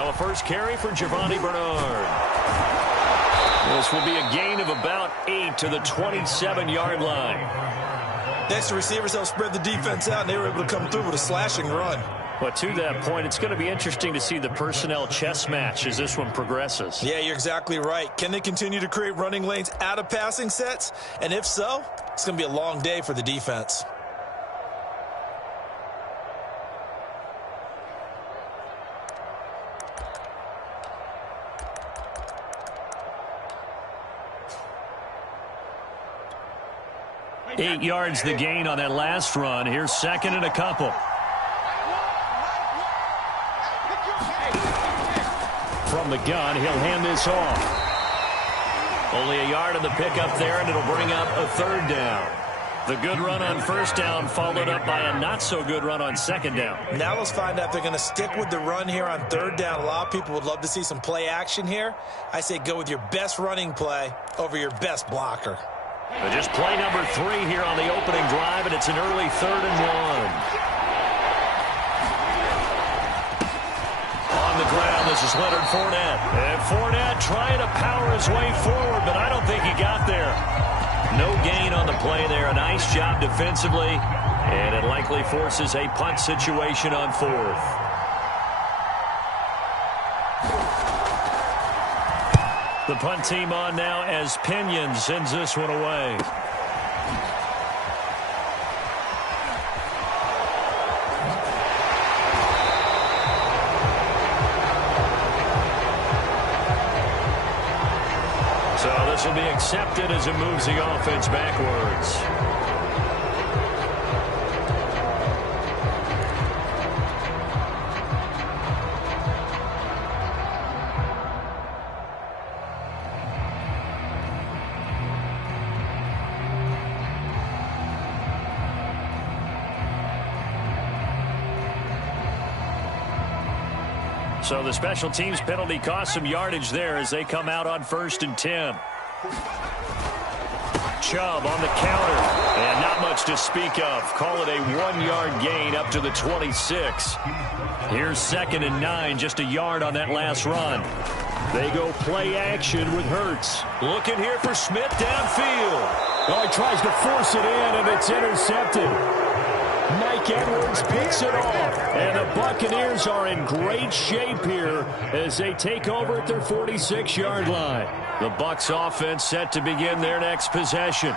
Now a first carry for Giovanni Bernard. This will be a gain of about 8 to the 27-yard line. Next, the receivers helped spread the defense out, and they were able to come through with a slashing run. But to that point, it's going to be interesting to see the personnel chess match as this one progresses. Yeah, you're exactly right. Can they continue to create running lanes out of passing sets? And if so, it's going to be a long day for the defense. Eight yards the gain on that last run. Here's second and a couple. From the gun, he'll hand this off. Only a yard on the pickup there, and it'll bring up a third down. The good run on first down followed up by a not-so-good run on second down. Now let's find out if they're going to stick with the run here on third down. A lot of people would love to see some play action here. I say go with your best running play over your best blocker. But just play number 3 here on the opening drive, and it's an early 3rd and 1. On the ground, this is Leonard Fournette. And Fournette trying to power his way forward, but I don't think he got there. No gain on the play there. A nice job defensively, and it likely forces a punt situation on 4th. The punt team on now as Pinion sends this one away. So this will be accepted as it moves the offense backwards. So the special teams penalty cost some yardage there as they come out on 1st and 10. Chubb on the counter, and not much to speak of. Call it a 1-yard gain up to the 26. Here's 2nd and 9, just a yard on that last run. They go play action with Hurts. Looking here for Smith downfield. Oh, he tries to force it in, and it's intercepted. Mike Edwards picks it off, and the Buccaneers are in great shape here as they take over at their 46-yard line. The Bucs offense set to begin their next possession.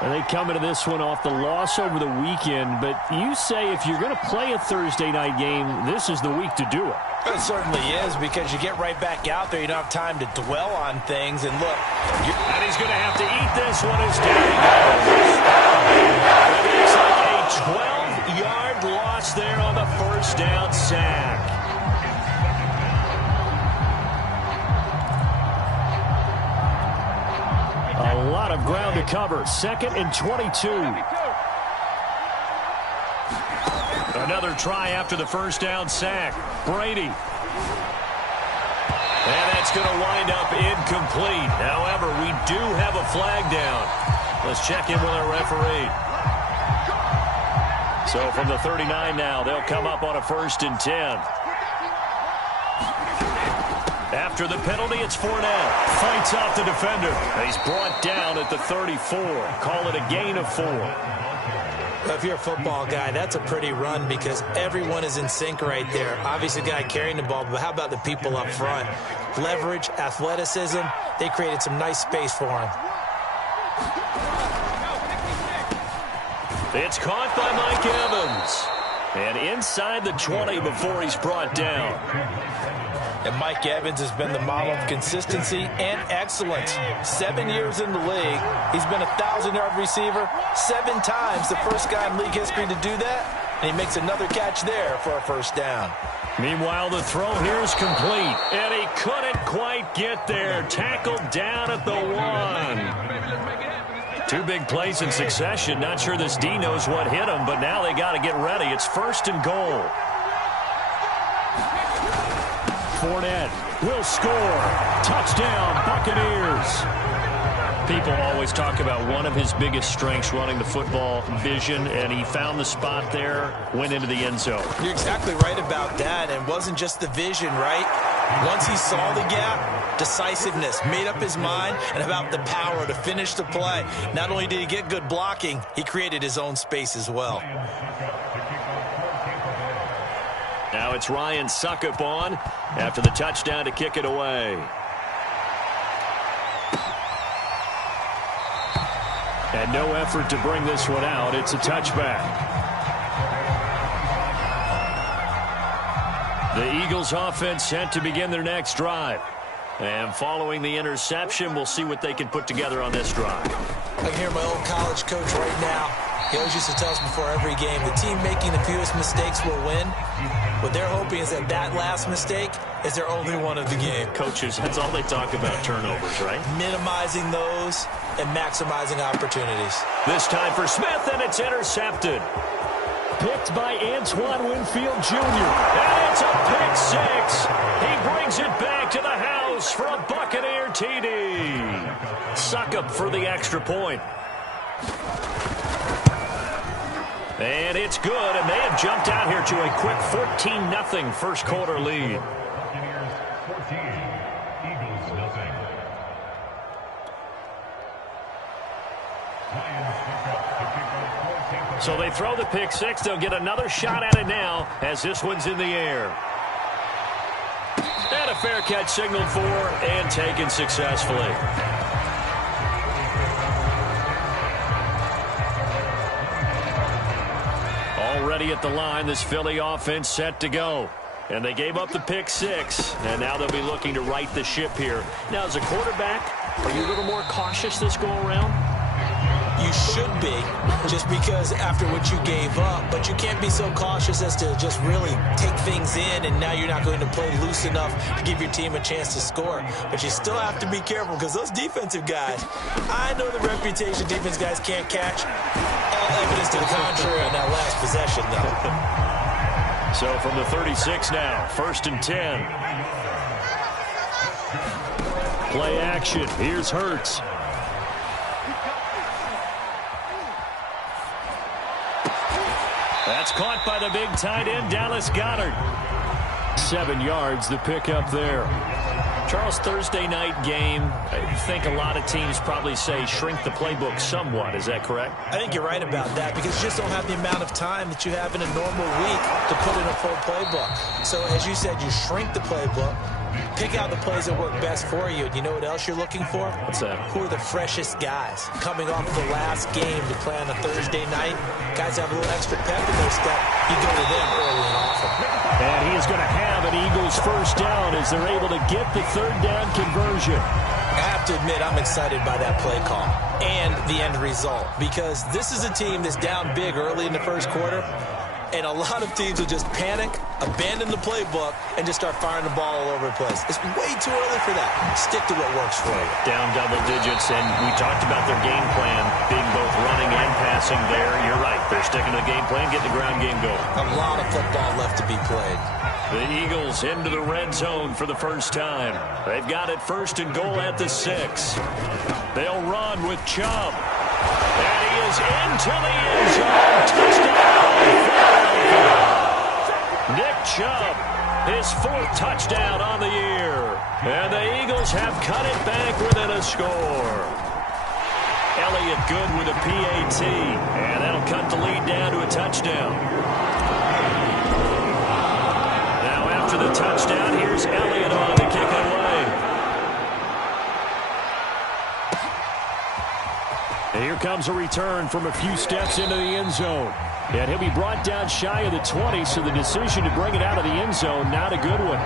And they come into this one off the loss over the weekend, but you say if you're going to play a Thursday night game, this is the week to do it. It certainly is, because you get right back out there. You don't have time to dwell on things. And look, and he's going to have to eat this one as down he goes. It's like a 12-yard loss there on the first down sack. A lot of ground to cover. 2nd and 22. Another try after the first down sack. Brady. And that's going to wind up incomplete. However, we do have a flag down. Let's check in with our referee. So from the 39 now, they'll come up on a 1st and 10. After the penalty, it's Fournette. Fights off the defender. He's brought down at the 34. Call it a gain of 4. If you're a football guy, that's a pretty run because everyone is in sync right there. Obviously, the guy carrying the ball, but how about the people up front? Leverage, athleticism, they created some nice space for him. It's caught by Mike Evans. And inside the 20 before he's brought down. And Mike Evans has been the model of consistency and excellence. 7 years in the league. He's been a 1,000-yard receiver 7 times, the first guy in league history to do that. And he makes another catch there for a first down. Meanwhile, the throw here is complete. And he couldn't quite get there. Tackled down at the 1. 2 big plays in succession. Not sure this D knows what hit him, but now they got to get ready. It's 1st and goal. Fournette will score. Touchdown, Buccaneers. People always talk about one of his biggest strengths, running the football, vision, and he found the spot there, went into the end zone. You're exactly right about that. And it wasn't just the vision, right? Once he saw the gap, decisiveness, made up his mind, and about the power to finish the play. Not only did he get good blocking, he created his own space as well. Now it's Ryan Suckup on after the touchdown to kick it away. And no effort to bring this one out. It's a touchback. The Eagles offense set to begin their next drive. And following the interception, we'll see what they can put together on this drive. I can hear my old college coach right now. He always used to tell us before every game, the team making the fewest mistakes will win. What they're hoping is that that last mistake is their only one of the game. Coaches, that's all they talk about, turnovers, right? Minimizing those and maximizing opportunities. This time for Smith, and it's intercepted. Picked by Antoine Winfield Jr. And it's a pick six. He brings it back to the house for a Buccaneer TD. Suckup for the extra point. And it's good, and they have jumped out here to a quick 14-0 first quarter lead. So they throw the pick six. They'll get another shot at it now as this one's in the air. And a fair catch signaled for and taken successfully. Already at the line, this Philly offense set to go. And they gave up the pick six, and now they'll be looking to right the ship here. Now, as a quarterback, are you a little more cautious this go-around? You should be, just because after what you gave up, but you can't be so cautious as to just really take things in, and now you're not going to play loose enough to give your team a chance to score. But you still have to be careful, because those defensive guys, I know the reputation defense guys can't catch. All evidence to the contrary on that last possession, though. So from the 36 now, 1st and 10. Play action. Here's Hurts. That's caught by the big tight end, Dallas Goedert. 7 yards, the pickup there. Charles, Thursday night game, I think a lot of teams probably say shrink the playbook somewhat. Is that correct? I think you're right about that, because you just don't have the amount of time that you have in a normal week to put in a full playbook. So, as you said, you shrink the playbook, pick out the plays that work best for you. And you know what else you're looking for? What's that? Who are the freshest guys? Coming off the last game to play on a Thursday night, guys have a little extra pep in their step. You go to them early and often. And he is going to have an Eagles first down as they're able to get the third down conversion. I have to admit, I'm excited by that play call and the end result, because this is a team that's down big early in the first quarter, and a lot of teams will just panic, abandon the playbook, and just start firing the ball all over the place. It's way too early for that. Stick to what works for you. Down double digits, and we talked about their game plan being both running and passing there. You're right. They're sticking to the game plan, getting the ground game going. A lot of football left to be played. The Eagles into the red zone for the first time. They've got it 1st and goal at the 6. They'll run with Chubb. And he is into the end zone. Touchdown. Nick Chubb, his 4th touchdown on the year. And the Eagles have cut it back within a score. Elliott good with a PAT. And that'll cut the lead down to a touchdown. Now after the touchdown, here's Elliott on to kick it away. And here comes a return from a few steps into the end zone. And he'll be brought down shy of the 20, so the decision to bring it out of the end zone, not a good one.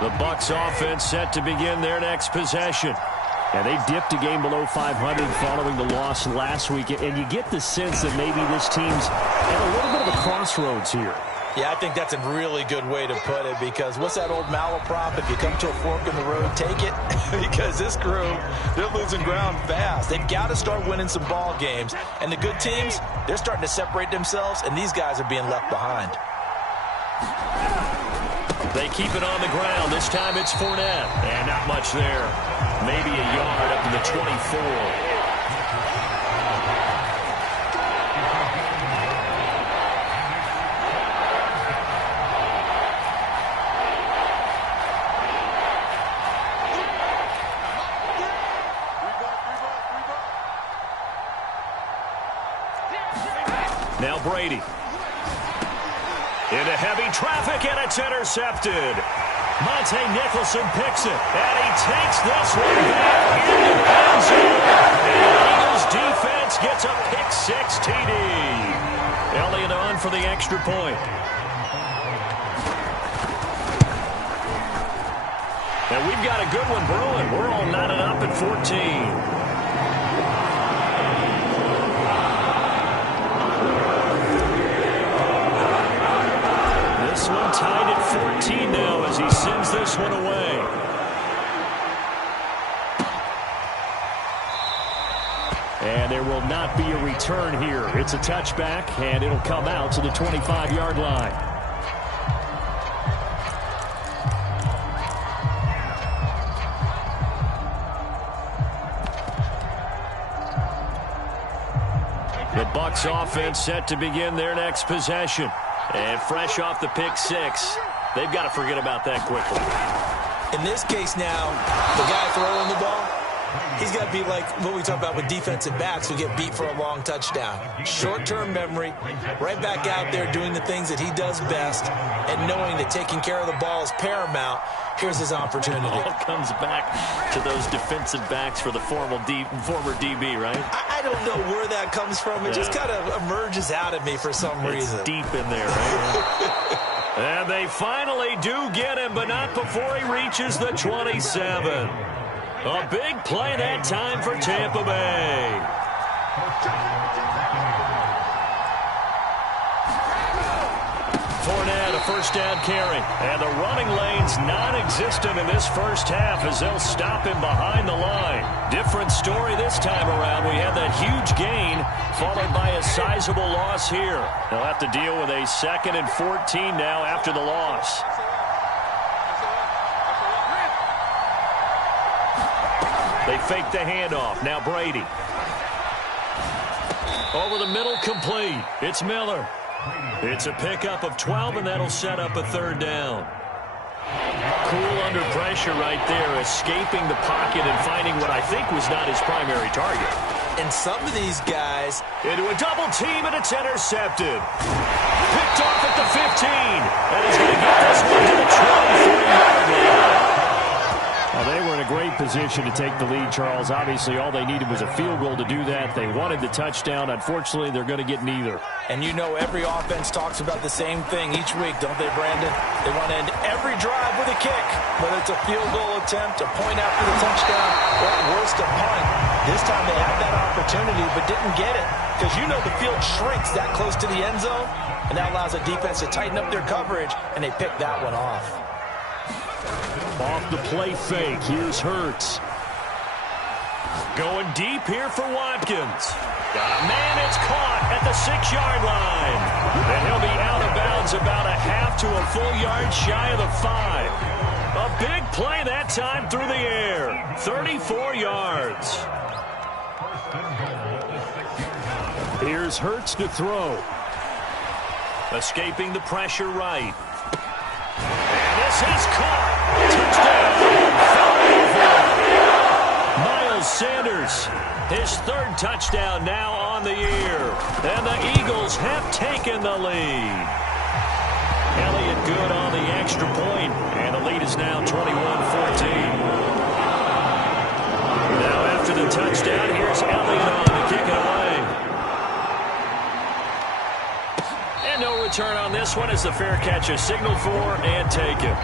The Bucs offense set to begin their next possession. And they dipped a game below 500 following the loss last week. And you get the sense that maybe this team's at a little bit of a crossroads here. Yeah, I think that's a really good way to put it, because what's that old malaprop? If you come to a fork in the road, take it. Because this crew, they're losing ground fast. They've got to start winning some ball games. And the good teams, they're starting to separate themselves, and these guys are being left behind. They keep it on the ground. This time it's Fournette. And not much there. Maybe a yard up to the 24. Now Brady. Into heavy traffic, and it's intercepted. Monte Nicholson picks it, and he takes this one back into the end zone. And the Eagles defense gets a pick-6 TD. Elliott on for the extra point. And we've got a good one brewing. We're all knotted up at 14. This one tied at 14 now as he sends this one away. And there will not be a return here. It's a touchback, and it'll come out to the 25-yard line. The Bucs offense set to begin their next possession. And fresh off the pick-6, they've got to forget about that quickly. In this case now, the guy throwing the ball, he's got to be like what we talk about with defensive backs who get beat for a long touchdown. Short-term memory, right back out there doing the things that he does best, and knowing that taking care of the ball is paramount. Here's his opportunity. It all comes back to those defensive backs for the former DB, right? I don't know where that comes from. It just kind of emerges out of me for some reason. It's deep in there, right? And they finally do get him, but not before he reaches the 27. A big play that time for Tampa Bay. Fournette, a first down carry. And the running lane's non-existent in this first half as they'll stop him behind the line. Different story this time around. We had that huge gain followed by a sizable loss here. They'll have to deal with a 2nd and 14 now after the loss. They fake the handoff. Now Brady. Over the middle, complete. It's Miller. It's a pickup of 12, and that'll set up a 3rd down. Cool under pressure right there, escaping the pocket and finding what I think was not his primary target. And some of these guys... Into a double team, and it's intercepted. Picked off at the 15, and he's going to get this one to the 23-yard line. Well, they were in a great position to take the lead, Charles. Obviously, all they needed was a field goal to do that. They wanted the touchdown. Unfortunately, they're going to get neither. And you know every offense talks about the same thing each week, don't they, Brandon? They want to end every drive with a kick, whether it's a field goal attempt, a point after the touchdown, or at worst, a punt. This time they had that opportunity but didn't get it because you know the field shrinks that close to the end zone, and that allows the defense to tighten up their coverage, and they pick that one off. Off the play fake, here's Hurts. Going deep here for Watkins. Got a man, it's caught at the 6-yard line. And he'll be out of bounds about a half to a full yard shy of the 5. A big play that time through the air. 34 yards. Here's Hurts to throw. Escaping the pressure right. And this is caught. Touchdown. Miles Sanders, his 3rd touchdown now on the year. And the Eagles have taken the lead. Elliott good on the extra point, and the lead is now 21-14. Now after the touchdown, here's Elliott on to kick it away. And no return on this one as the fair catch is signaled for and taken.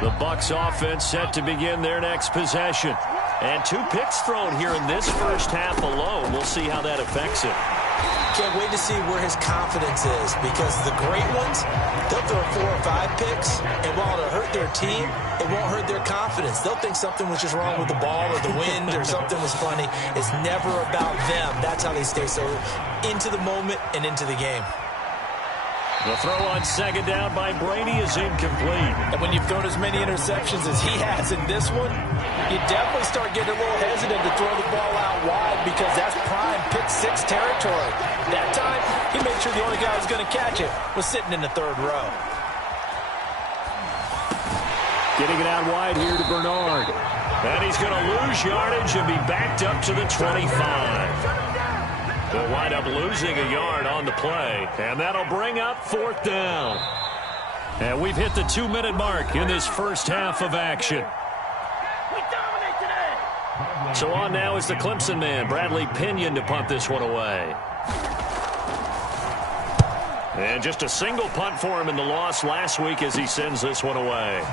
The Bucs offense set to begin their next possession. And 2 picks thrown here in this first half alone. We'll see how that affects it. Can't wait to see where his confidence is, because the great ones, they'll throw 4 or 5 picks, and while it'll hurt their team, it won't hurt their confidence. They'll think something was just wrong with the ball or the wind or something was funny. It's never about them. That's how they stay so into the moment and into the game. The throw on 2nd down by Brady is incomplete. And when you've thrown as many interceptions as he has in this one, you definitely start getting a little hesitant to throw the ball out wide because that's prime pick 6 territory. That time, he made sure the only guy who was going to catch it was sitting in the 3rd row. Getting it out wide here to Bernard. And he's going to lose yardage and be backed up to the 25. They'll wind up losing a yard on the play, and that'll bring up 4th down. And we've hit the 2-minute mark in this first half of action. So on now is the Clemson man, Bradley Pinion, to punt this one away. And just a single punt for him in the loss last week as he sends this one away.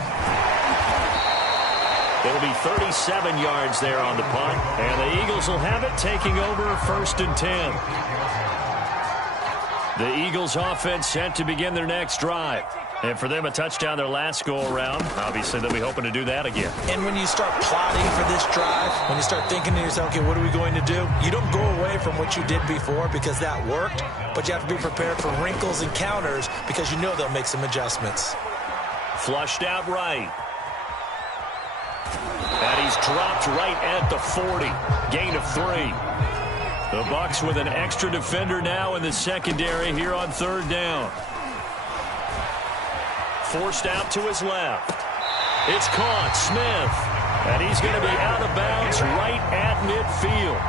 It'll be 37 yards there on the punt, and the Eagles will have it taking over 1st and 10. The Eagles offense set to begin their next drive. And for them, a touchdown their last go-around. Obviously, they'll be hoping to do that again. And when you start plotting for this drive, when you start thinking to yourself, okay, what are we going to do? You don't go away from what you did before because that worked, but you have to be prepared for wrinkles and counters because you know they'll make some adjustments. Flushed out right. And he's dropped right at the 40. Gain of 3. The Bucs with an extra defender now in the secondary here on 3rd down. Forced out to his left. It's caught. Smith. And he's going to be out of bounds right at midfield.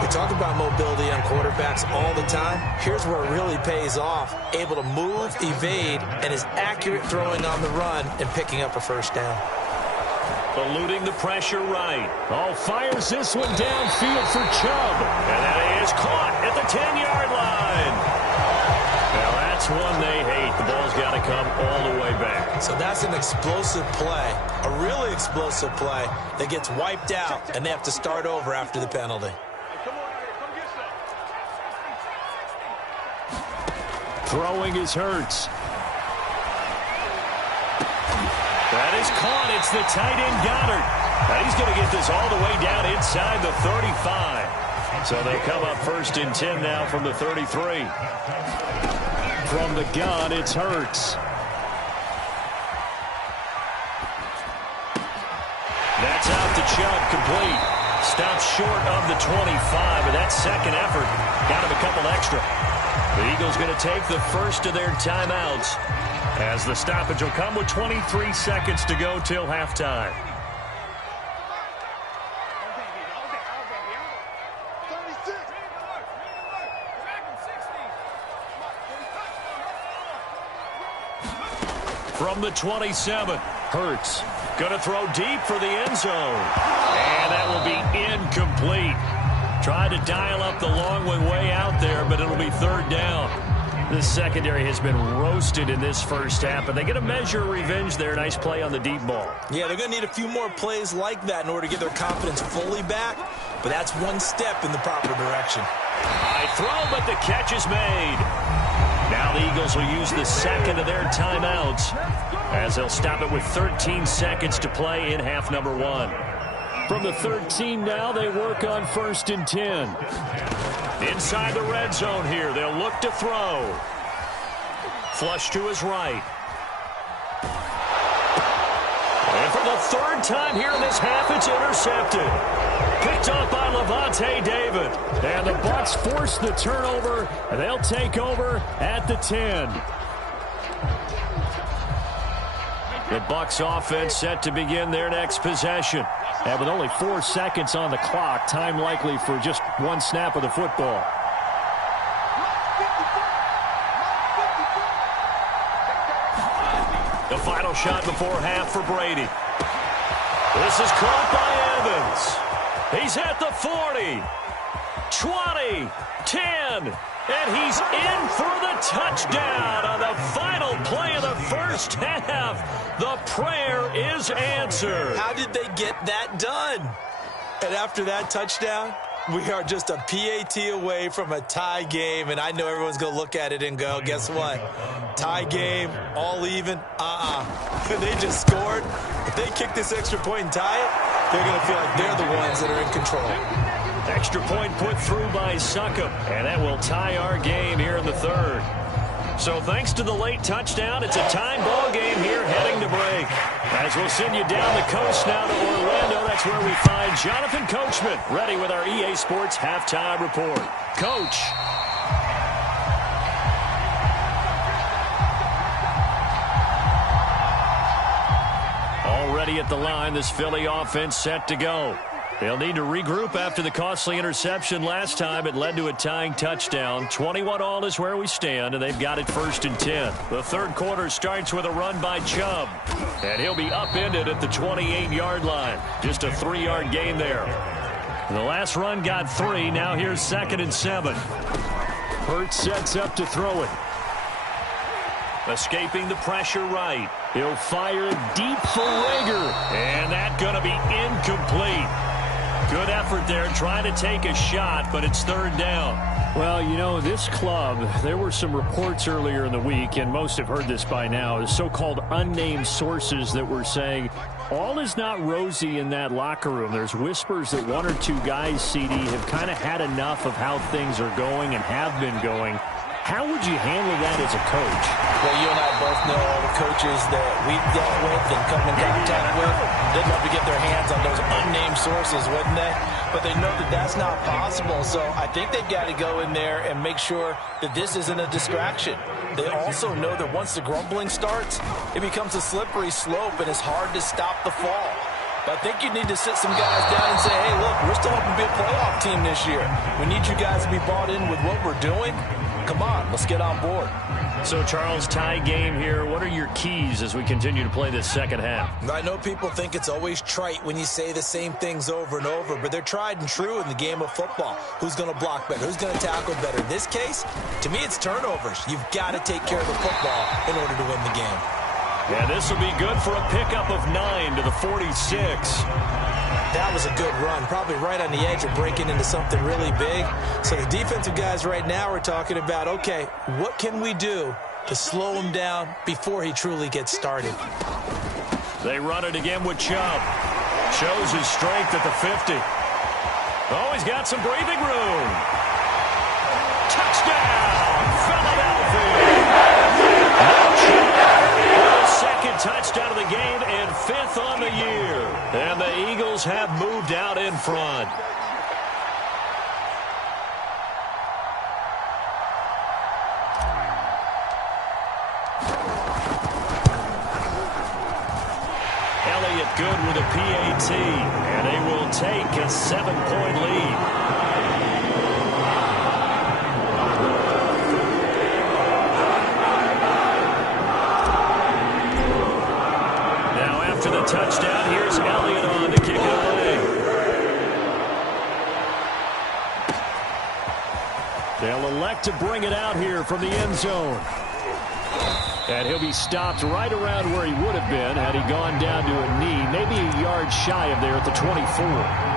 We talk about mobility on quarterbacks all the time. Here's where it really pays off. Able to move, evade, and is accurate throwing on the run and picking up a 1st down. Eluding the pressure right. Oh, fires this one downfield for Chubb. And that is caught at the 10-yard line. Now, that's one they hate. The ball's got to come all the way back. So that's an explosive play, a really explosive play that gets wiped out, and they have to start over after the penalty. Throwing is Hurts. That is caught. It's the tight end Goddard. And he's going to get this all the way down inside the 35. So they'll come up 1st and 10 now from the 33. From the gun, it's Hurts. That's out to Chubb, complete. Stops short of the 25, and that second effort got him a couple extra. The Eagles going to take the first of their timeouts, as the stoppage will come with 23 seconds to go till halftime. From the 27, Hurts going to throw deep for the end zone. And that will be incomplete. Tried to dial up the long one way out there, but it'll be 3rd down. This secondary has been roasted in this first half, but they get a measure of revenge there. Nice play on the deep ball. Yeah, they're going to need a few more plays like that in order to get their confidence fully back, but that's one step in the proper direction. High throw, but the catch is made. Now the Eagles will use the second of their timeouts as they'll stop it with 13 seconds to play in half number 1. From the 13 now, they work on 1st and 10. Inside the red zone here, they'll look to throw. Flush to his right. And for the 3rd time here in this half, it's intercepted. Picked off by Levante David. And the Bucs force the turnover, and they'll take over at the 10. The Bucs offense set to begin their next possession. And with only 4 seconds on the clock, time likely for just one snap of the football. The final shot before half for Brady. This is caught by Evans. He's at the 40, 20, 10, and he's in for the touchdown on the final play of the first half. The prayer is answered. How did they get that done? And after that touchdown, we are just a PAT away from a tie game, and I know everyone's going to look at it and go, guess what? Tie game, all even, They just scored. If they kick this extra point and tie it, they're going to feel like they're the ones that are in control. Extra point put through by Succop, and that will tie our game here in the 3rd. So thanks to the late touchdown, it's a tie ball game here heading to break. As we'll send you down the coast now to Orlando, that's where we find Jonathan Coachman, ready with our EA Sports Halftime Report. Coach. Already at the line, this Philly offense set to go. They'll need to regroup after the costly interception last time. It led to a tying touchdown. 21-all is where we stand, and they've got it 1st and 10. The third quarter starts with a run by Chubb, and he'll be upended at the 28-yard line. Just a 3-yard gain there. The last run got 3. Now here's 2nd and 7. Hurts sets up to throw it. Escaping the pressure right. He'll fire it deep for Rager, and that's going to be incomplete. Good effort there trying to take a shot, but it's 3rd down. Well, you know, this club, there were some reports earlier in the week, and most have heard this by now, the so-called unnamed sources that were saying all is not rosy in that locker room. There's whispers that 1 or 2 guys, CD, have kind of had enough of how things are going and have been going. How would you handle that as a coach? Well, you and I both know all the coaches that we've dealt with and come in contact with. They'd love to get their hands on those unnamed sources, wouldn't they? But they know that that's not possible. So I think they've got to go in there and make sure that this isn't a distraction. They also know that once the grumbling starts, it becomes a slippery slope and it's hard to stop the fall. But I think you need to sit some guys down and say, hey, look, we're still hoping to be a playoff team this year. We need you guys to be bought in with what we're doing. Come on, let's get on board. So, Charles, tie game here. What are your keys as we continue to play this second half? I know people think it's always trite when you say the same things over and over, but they're tried and true in the game of football. Who's going to block better? Who's going to tackle better? In this case, to me, it's turnovers. You've got to take care of the football in order to win the game. Yeah, this will be good for a pickup of 9 to the 46. That was a good run, probably right on the edge of breaking into something really big. So the defensive guys right now are talking about, okay, what can we do to slow him down before he truly gets started? They run it again with Chubb. Shows his strength at the 50. Oh, he's got some breathing room. Touchdown, Philadelphia. Second touchdown of the game and 5th on the year. And the Eagles have moved out in front. Elliott good with a PAT, and they will take a 7-point lead. Touchdown. Here's Elliott on to kick it away. They'll elect to bring it out here from the end zone. And he'll be stopped right around where he would have been had he gone down to a knee, maybe a yard shy of there at the 24.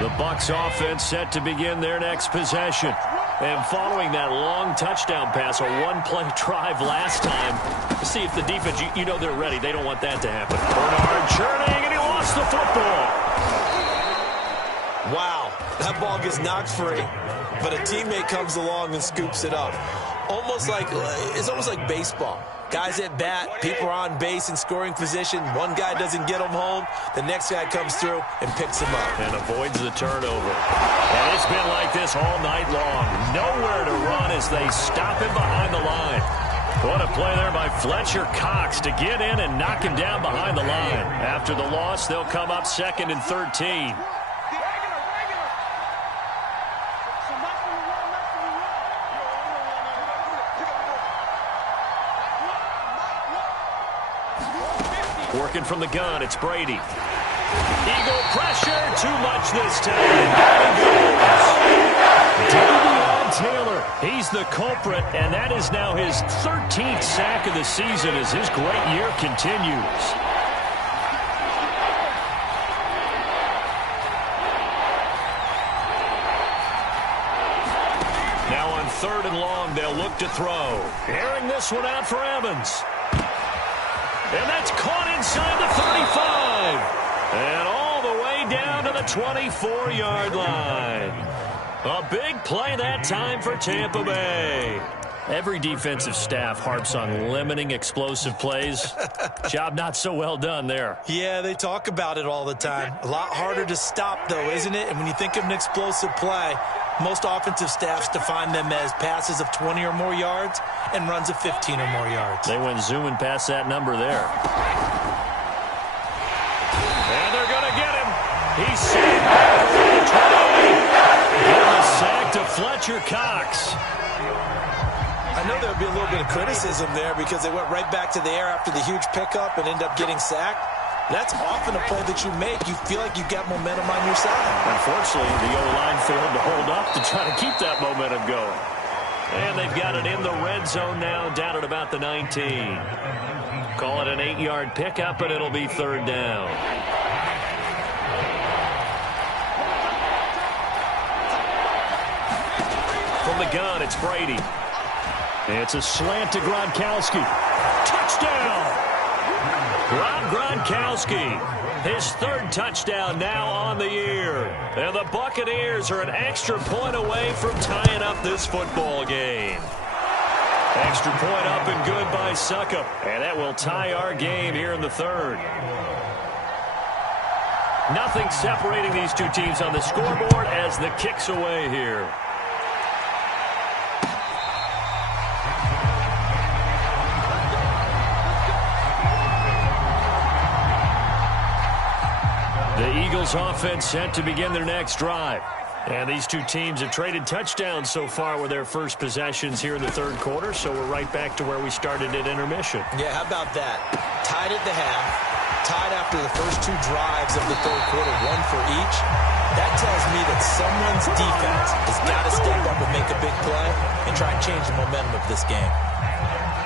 The Bucs offense set to begin their next possession. And following that long touchdown pass, a one-play drive last time, to see if the defense, you know they're ready. They don't want that to happen. Bernard churning, and he lost the football. Wow, that ball gets knocked free, but a teammate comes along and scoops it up. It's almost like baseball. Guys at bat, people are on base in scoring position. One guy doesn't get him home. The next guy comes through and picks him up. And avoids the turnover. And it's been like this all night long. Nowhere to run as they stop him behind the line. What a play there by Fletcher Cox to get in and knock him down behind the line. After the loss, they'll come up 2nd and 13. Working from the gun, it's Brady. Eagle pressure, too much this time. Davion Taylor, he's the culprit, and that is now his 13th sack of the season as his great year continues. Now on 3rd and long, they'll look to throw. Airing this one out for Evans. And that's caught inside the 35. And all the way down to the 24-yard line. A big play that time for Tampa Bay. Every defensive staff harps on limiting explosive plays. Job not so well done there. Yeah, they talk about it all the time. A lot harder to stop, though, isn't it? And when you think of an explosive play, most offensive staffs define them as passes of 20 or more yards and runs of 15 or more yards. They went zooming past that number there. And they're going to get him. He's sacked back around the 28. And a sack to Fletcher Cox. I know there would be a little bit of criticism there because they went right back to the air after the huge pickup and ended up getting sacked. That's often a play that you make. You feel like you've got momentum on your side. Unfortunately, the O-line failed to hold up to try to keep that momentum going. And they've got it in the red zone now, down at about the 19. Call it an 8-yard pickup, and it'll be third down. From the gun, it's Brady. It's a slant to Gronkowski. Touchdown! Rob Gronkowski, his third touchdown now on the year. And the Buccaneers are an extra point away from tying up this football game. Extra point up and good by Succop. And that will tie our game here in the third. Nothing separating these two teams on the scoreboard as the kick's away here. The Eagles offense set to begin their next drive. And these two teams have traded touchdowns so far with their first possessions here in the third quarter, so we're right back to where we started at intermission. Yeah, how about that? Tied at the half, tied after the first two drives of the third quarter, one for each. That tells me that someone's defense has got to step up and make a big play and try and change the momentum of this game.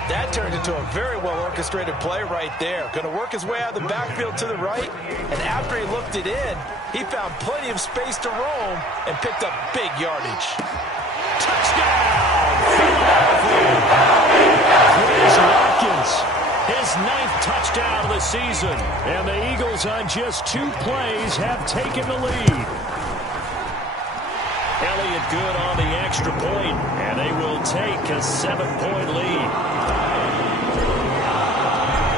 That turned into a very well-orchestrated play right there. Going to work his way out of the backfield to the right, and after he looked it in, he found plenty of space to roam and picked up big yardage. Touchdown! Philadelphia! Chris Watkins, his 9th touchdown of the season. And the Eagles on just 2 plays have taken the lead. Elliott good on the extra point, and they will take a 7-point lead.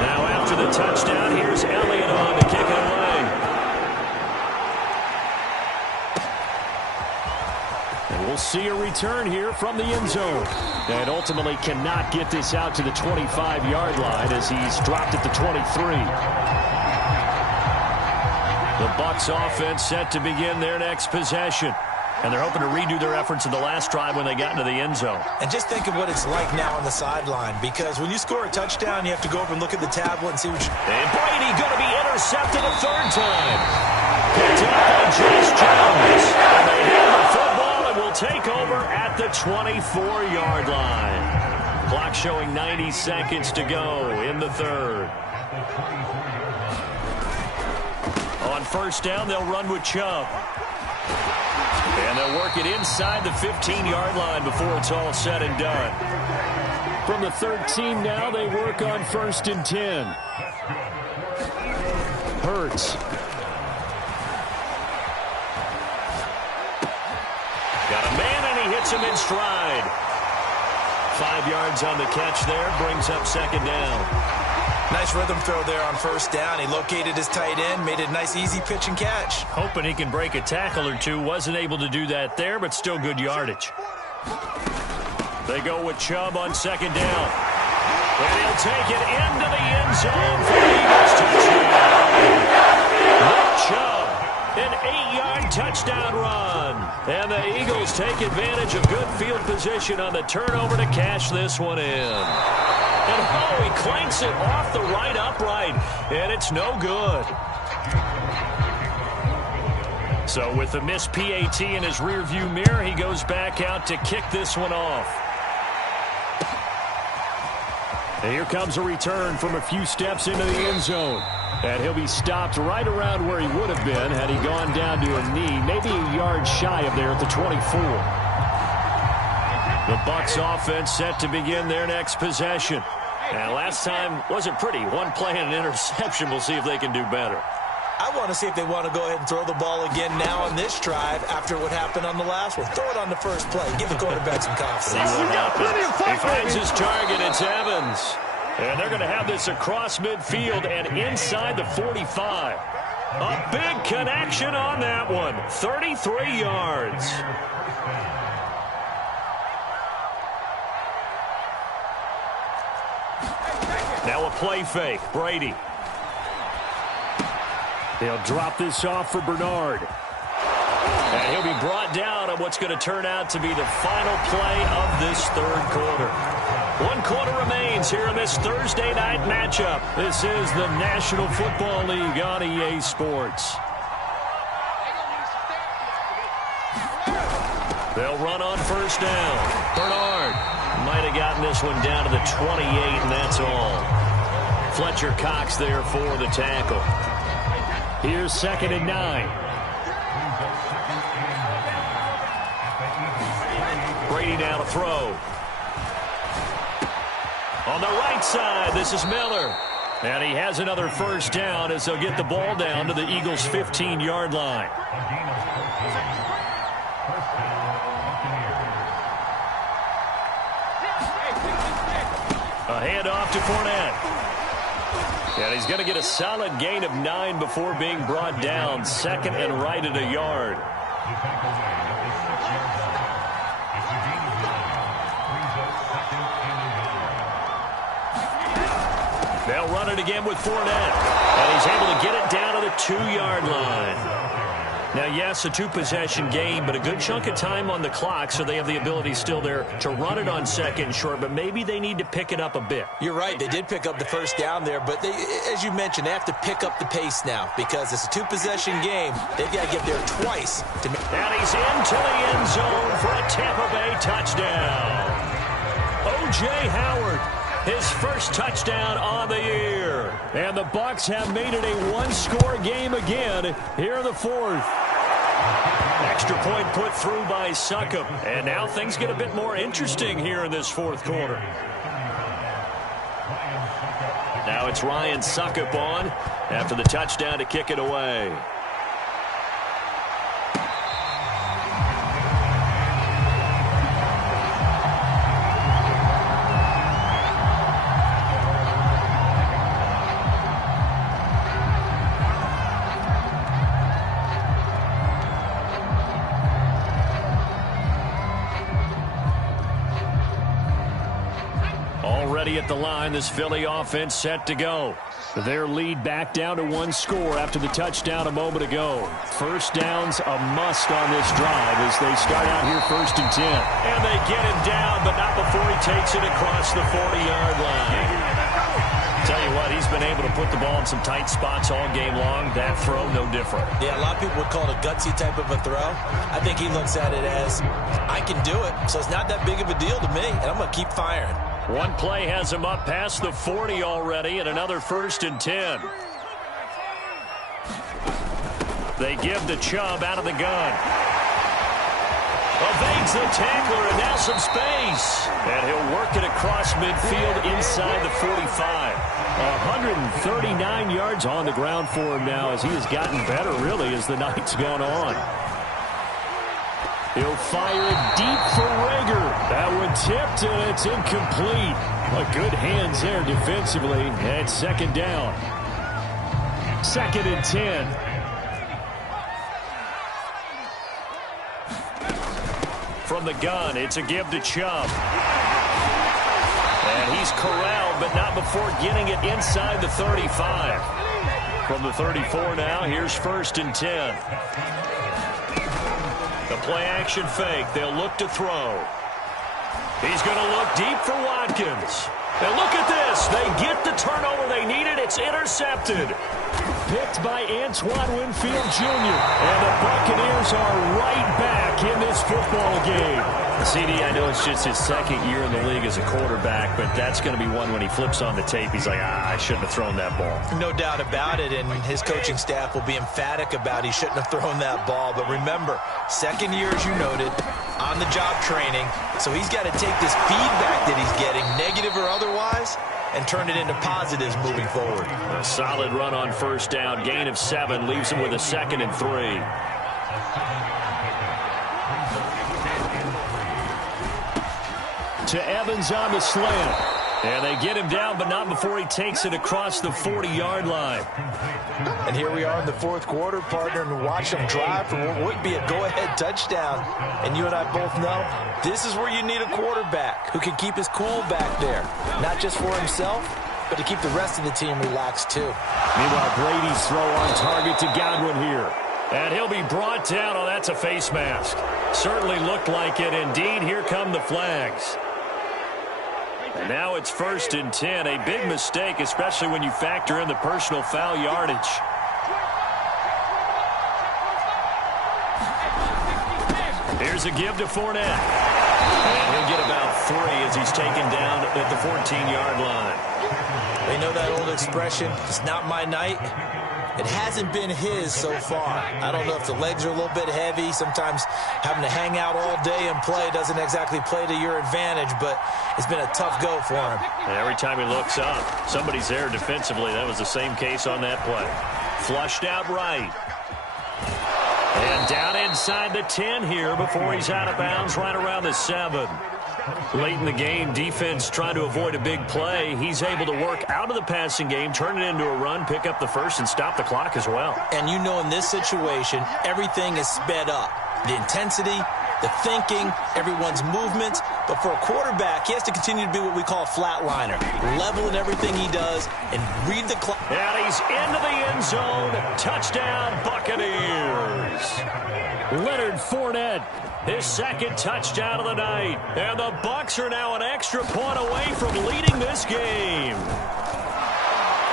Now after the touchdown, here's Elliott on to kick it away. And we'll see a return here from the end zone. And ultimately cannot get this out to the 25-yard line as he's dropped at the 23. The Bucs offense set to begin their next possession. And they're hoping to redo their efforts in the last drive when they got into the end zone. And just think of what it's like now on the sideline, because when you score a touchdown, you have to go over and look at the tablet and see what you... And Brady going to be intercepted a third time. Picked up by Josh Jones. And they have the football and will take over at the 24-yard line. Clock showing 90 seconds to go in the third. On first down, they'll run with Chubb. And they'll work it inside the 15-yard line before it's all said and done. From the 13 now, they work on 1st and 10. Hurts. Got a man, and he hits him in stride. 5 yards on the catch there, brings up second down. Nice rhythm throw there on first down. He located his tight end, made it a nice easy pitch and catch. Hoping he can break a tackle or two. Wasn't able to do that there, but still good yardage. They go with Chubb on second down. And he'll take it into the end zone for the Eagles touchdown. Nick Chubb, an 8-yard touchdown run. And the Eagles take advantage of good field position on the turnover to cash this one in. And oh, he clanks it off the right upright, and it's no good. So with the missed PAT in his rearview mirror, he goes back out to kick this one off. And here comes a return from a few steps into the end zone. And he'll be stopped right around where he would have been had he gone down to a knee, maybe a yard shy of there at the 24. The Bucs offense set to begin their next possession. And last time wasn't pretty. One play and an interception. We'll see if they can do better. I want to see if they want to go ahead and throw the ball again now on this drive after what happened on the last one. Throw it on the first play. Give the quarterback some confidence. He finds his target. It's Evans. And they're going to have this across midfield and inside the 45. A big connection on that one. 33 yards. Now a play fake. Brady. He'll drop this off for Bernard. And he'll be brought down on what's going to turn out to be the final play of this third quarter. 1 quarter remains here in this Thursday night matchup. This is the National Football League on EA Sports. They'll run on first down. Bernard might have gotten this one down to the 28, and that's all. Fletcher Cox there for the tackle. Here's 2nd and 9. Brady now to throw. On the right side, this is Miller. And he has another first down as they'll get the ball down to the Eagles' 15-yard line. A handoff to Fournette. And he's going to get a solid gain of 9 before being brought down. 2nd and right at a yard. They'll run it again with Fournette. And he's able to get it down to the 2-yard line. Now, yes, a 2-possession game, but a good chunk of time on the clock, so they have the ability still there to run it on 2nd and short, but maybe they need to pick it up a bit. You're right. They did pick up the first down there, but they, as you mentioned, they have to pick up the pace now because it's a 2-possession game. They've got to get there twice. And he's into the end zone for a Tampa Bay touchdown. O.J. Howard, his first touchdown on the year. And the Bucs have made it a 1-score game again here in the 4th. Extra point put through by Succop. And now things get a bit more interesting here in this 4th quarter. Now it's Ryan Succop on after the touchdown to kick it away. Already at the line, this Philly offense set to go. Their lead back down to 1 score after the touchdown a moment ago. First down's a must on this drive as they start out here 1st and 10. And they get him down, but not before he takes it across the 40-yard line. Tell you what, he's been able to put the ball in some tight spots all game long. That throw, no different. Yeah, a lot of people would call it a gutsy type of a throw. I think he looks at it as, I can do it, so it's not that big of a deal to me, and I'm going to keep firing. One play has him up past the 40 already, and another 1st and 10. They give the Chubb out of the gun. Evades the tackler, and now some space. And he'll work it across midfield inside the 45. 139 yards on the ground for him now as he has gotten better, really, as the night's gone on. He'll fire it deep for Rager. That one tipped, and it's incomplete. But good hands there defensively. And 2nd down. 2nd and 10. From the gun, it's a give to Chubb. And he's corralled, but not before getting it inside the 35. From the 34 now, here's 1st and 10. The play-action fake. They'll look to throw. He's going to look deep for Watkins. And look at this. They get the turnover they needed. It's intercepted. Picked by Antoine Winfield Jr. And the Buccaneers are right back in this football game. CD, I know it's just his second year in the league as a quarterback, but that's going to be one when he flips on the tape, he's like, I shouldn't have thrown that ball. No doubt about it, and his coaching staff will be emphatic about he shouldn't have thrown that ball. But remember, second year, as you noted, on-the-job training, so he's got to take this feedback that he's getting, negative or otherwise, and turn it into positives moving forward. A solid run on first down, gain of 7, leaves him with a 2nd and 3. To Evans on the slant. And they get him down, but not before he takes it across the 40-yard line. And here we are in the fourth quarter, partner, and watch him drive for what would be a go-ahead touchdown. And you and I both know this is where you need a quarterback who can keep his cool back there, not just for himself, but to keep the rest of the team relaxed too. Meanwhile, Brady's throw on target to Godwin here. And he'll be brought down. Oh, that's a face mask. Certainly looked like it. Indeed, here come the flags. And now it's 1st and 10. A big mistake, especially when you factor in the personal foul yardage. Here's a give to Fournette. And he'll get about 3 as he's taken down at the 14-yard line. They know that old expression, it's not my night. It hasn't been his so far. I don't know if the legs are a little bit heavy. Sometimes having to hang out all day and play doesn't exactly play to your advantage, but it's been a tough go for him. And every time he looks up, somebody's there defensively. That was the same case on that play. Flushed out right. And down inside the 10 here before he's out of bounds right around the 7. Late in the game, defense trying to avoid a big play. He's able to work out of the passing game, turn it into a run, pick up the first, and stop the clock as well. And you know in this situation, everything is sped up. The intensity, the thinking, everyone's movements. But for a quarterback, he has to continue to be what we call a flatliner. Level in everything he does and read the clock. And he's into the end zone. Touchdown, Buccaneers. Leonard Fournette, his 2nd touchdown of the night. And the Bucs are now an extra point away from leading this game.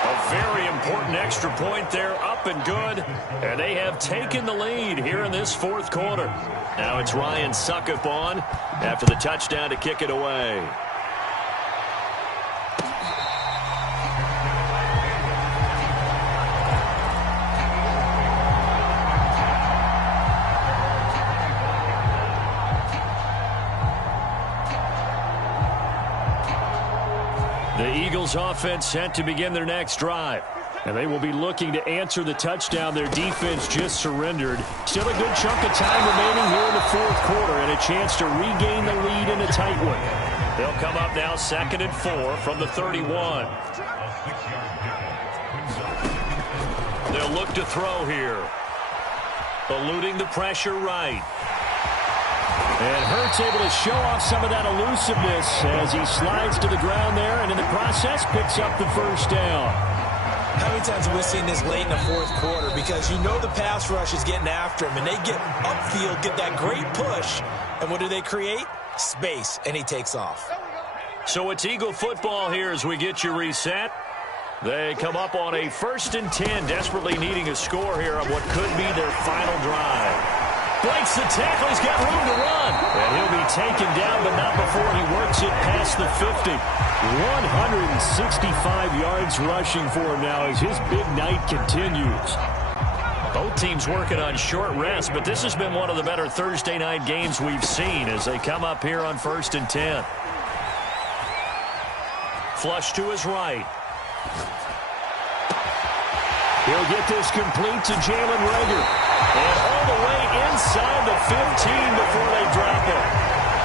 A very important extra point there, up and good. And they have taken the lead here in this fourth quarter. Now it's Ryan Suckup on after the touchdown to kick it away. The Eagles offense set to begin their next drive. And they will be looking to answer the touchdown their defense just surrendered. Still a good chunk of time remaining here in the fourth quarter and a chance to regain the lead in a tight one. They'll come up now 2nd and 4 from the 31. They'll look to throw here. Eluding the pressure right. And Hurts able to show off some of that elusiveness as he slides to the ground there and in the process picks up the first down. How many times have we seen this late in the fourth quarter? Because you know the pass rush is getting after him, and they get upfield, get that great push. And what do they create? Space, and he takes off. So it's Eagle football here as we get you reset. They come up on a 1st and 10, desperately needing a score here on what could be their final drive. Breaks the tackle, he's got room to run. And he'll be taken down, but not before he works it past the 50. 165 yards rushing for him now as his big night continues. Both teams working on short rest, but this has been one of the better Thursday night games we've seen as they come up here on 1st and 10. Flush to his right. He'll get this complete to Jalen Reagor. And all the way inside the 15 before they drop him.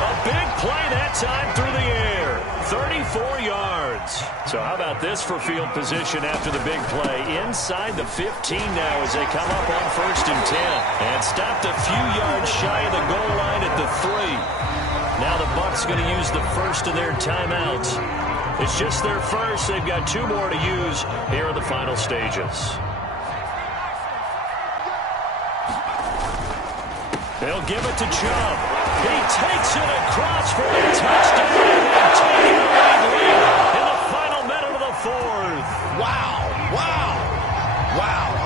A big play that time through the air. 34 yards. So how about this for field position after the big play? Inside the 15 now as they come up on 1st and 10. And stopped a few yards shy of the goal line at the 3. Now the Bucs going to use the first of their timeouts. It's just their first. They've got 2 more to use here in the final stages. They'll give it to Chubb. He takes it across for a touchdown. And taking a lead in the final minute of the fourth. Wow.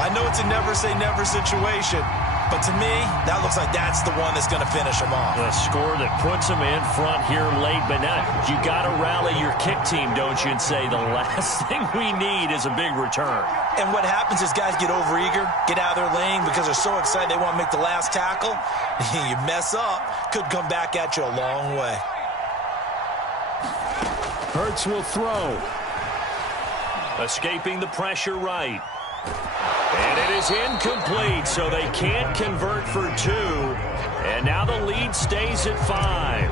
I know it's a never say never situation, But to me, that looks like that's the one that's going to finish them off. A score that puts them in front here late, but now you got to rally your kick team, don't you, and say the last thing we need is a big return. And what happens is guys get overeager, get out of their lane because they're so excited they want to make the last tackle. You mess up, could come back at you a long way. Hurts will throw. Escaping the pressure right. And it is incomplete, so they can't convert for 2. And now the lead stays at 5.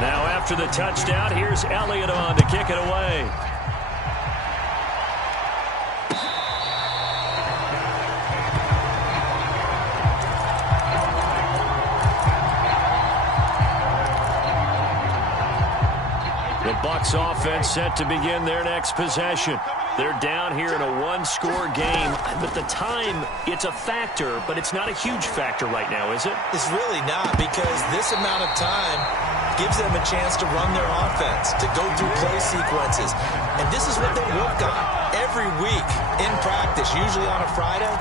Now after the touchdown, here's Elliott on to kick it away. The Bucs offense set to begin their next possession. They're down here in a one-score game, but the time, it's a factor, but it's not a huge factor right now, is it? It's really not, because this amount of time gives them a chance to run their offense, to go through play sequences. And this is what they work on every week in practice, usually on a Friday.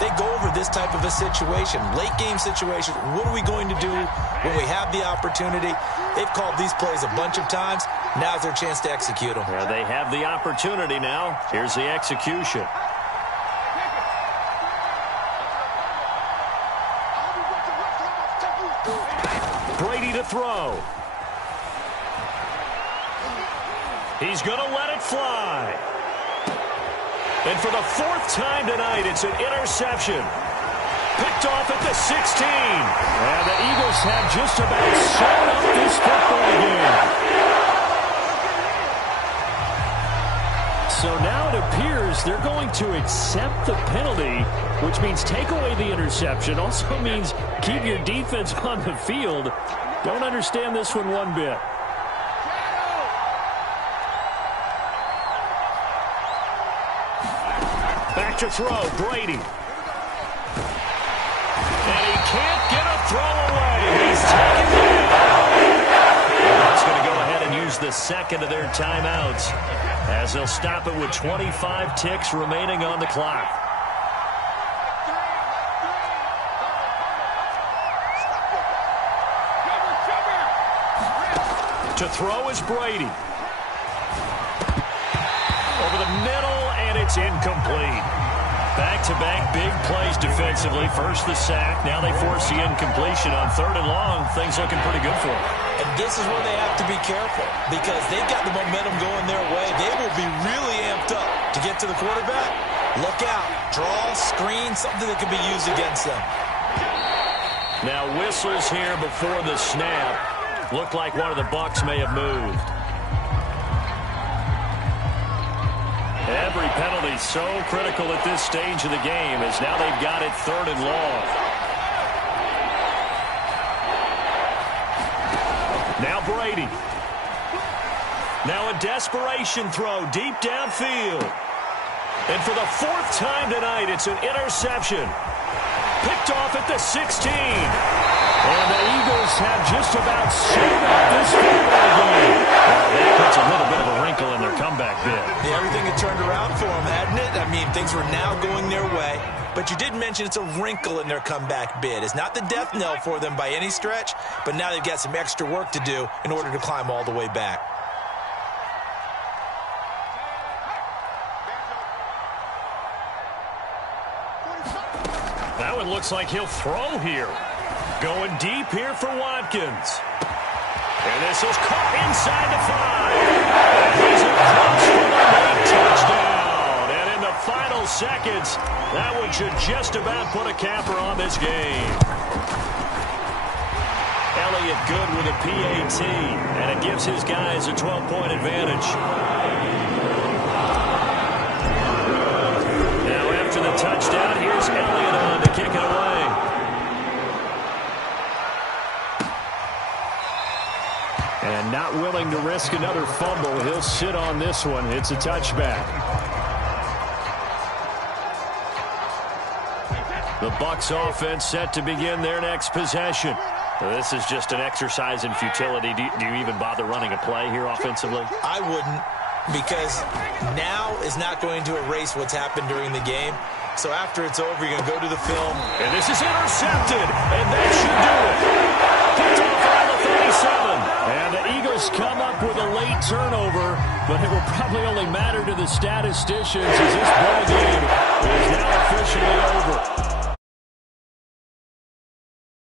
They go over this type of a situation, late-game situation. What are we going to do when we have the opportunity? They've called these plays a bunch of times. Now's their chance to execute them. Yeah, they have the opportunity now. Here's the execution. Brady to throw. He's going to let it fly. And for the 4th time tonight, it's an interception. Picked off at the 16. And the Eagles have just about sewn up this football game. So now it appears they're going to accept the penalty, which means take away the interception. Also means keep your defense on the field. Don't understand this one bit. Back to throw, Brady. And he can't get a throw away. He's taken down. That's going to go ahead and use the second of their timeouts, as they'll stop it with 25 ticks remaining on the clock. To throw is Brady. Over the middle, and it's incomplete. Back-to-back big plays defensively. First the sack, now they force the incompletion on 3rd and long. Things looking pretty good for them. And this is where they have to be careful, because they've got the momentum going their way. They will be really amped up to get to the quarterback. Look out. Draw, screen, something that could be used against them. Now whistles here before the snap. Looked like one of the Bucs may have moved. Every penalty so critical at this stage of the game, as now they've got it 3rd and long. Now Brady. Now a desperation throw deep downfield. And for the 4th time tonight, it's an interception. Picked off at the 16. And the Eagles have just about sealed up this football game. Well, that puts a little bit of a wrinkle in their comeback bid. Yeah, everything had turned around for them, hadn't it? I mean, things were now going their way. But you did mention it's a wrinkle in their comeback bid. It's not the death knell for them by any stretch, but now they've got some extra work to do in order to climb all the way back. That one looks like he'll throw here. Going deep here for Watkins. And this is caught inside the 5. And he's across for the late touchdown. And in the final seconds, that one should just about put a capper on this game. Elliott good with a PAT. And it gives his guys a 12-point advantage. Now after the touchdown, here's Elliott on to kick it away. And not willing to risk another fumble. He'll sit on this one. It's a touchback. The Bucs offense set to begin their next possession. This is just an exercise in futility. Do you even bother running a play here offensively? I wouldn't. because now is not going to erase what's happened during the game. So after it's over, you're going to go to the film. And this is intercepted, and that should do it. Picked off around the 37. And the Eagles come up with a late turnover, but it will probably only matter to the statisticians as this ball game is now officially over.